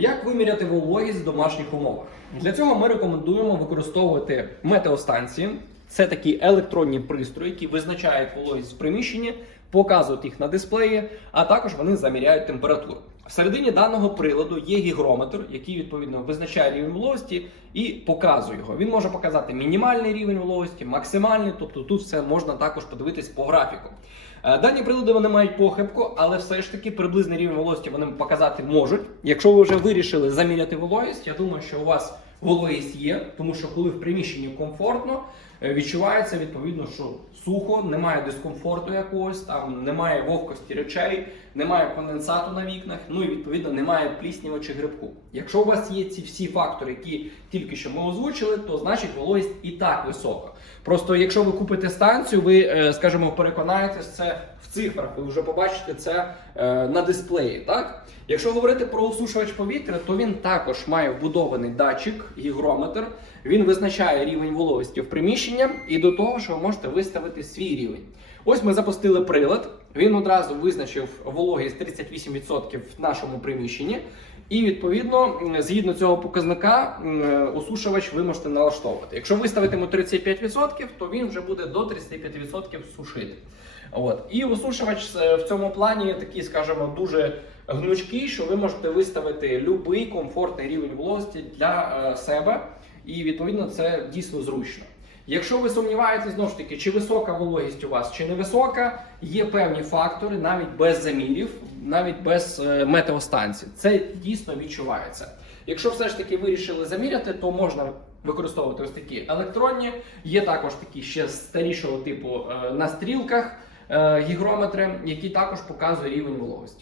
Як виміряти вологість в домашніх умовах? Для цього ми рекомендуємо використовувати метеостанції. Це такі електронні пристрої, які визначають вологість в приміщенні, показують їх на дисплеї, а також вони заміряють температуру. Всередині даного приладу є гігрометр, який відповідно визначає рівень вологості і показує його. Він може показати мінімальний рівень вологості, максимальний, тобто тут все можна також подивитись по графіку. Е, Дані прилади вони мають похибку, але все ж таки приблизний рівень вологості вони показати можуть. Якщо ви вже вирішили заміряти вологість, я думаю, що у вас вологість є, тому що коли в приміщенні комфортно, відчувається відповідно, що сухо, немає дискомфорту якогось, там немає вовкості речей, немає конденсату на вікнах, ну і відповідно немає пліснява чи грибку. Якщо у вас є ці всі фактори, які тільки що ми озвучили, то значить вологість і так висока. Просто якщо ви купите станцію, ви, е, скажімо, переконаєтесь це в цифрах, ви вже побачите це е, на дисплеї. Так? Якщо говорити про осушувач повітря, то він також має вбудований датчик, гігрометр. Він визначає рівень вологості в приміщення і до того, що ви можете виставити свій рівень. Ось ми запустили прилад. Він одразу визначив вологість 38% в нашому приміщенні. І відповідно, згідно цього показника, осушувач ви можете налаштовувати. Якщо виставити йому 35%, то він вже буде до 35% сушити. От. І осушувач е, в цьому плані такий, скажімо, дуже гнучкий, що ви можете виставити будь-який комфортний рівень вологості для е, себе, і відповідно це дійсно зручно. Якщо ви сумніваєтесь знову ж таки, чи висока вологість у вас, чи не висока, є певні фактори навіть без замірів, навіть без е, метеостанцій. Це дійсно відчувається. Якщо все ж таки вирішили заміряти, то можна використовувати ось такі електронні. Є також такі ще старішого типу е, на стрілках е, гігрометри, які також показують рівень вологості.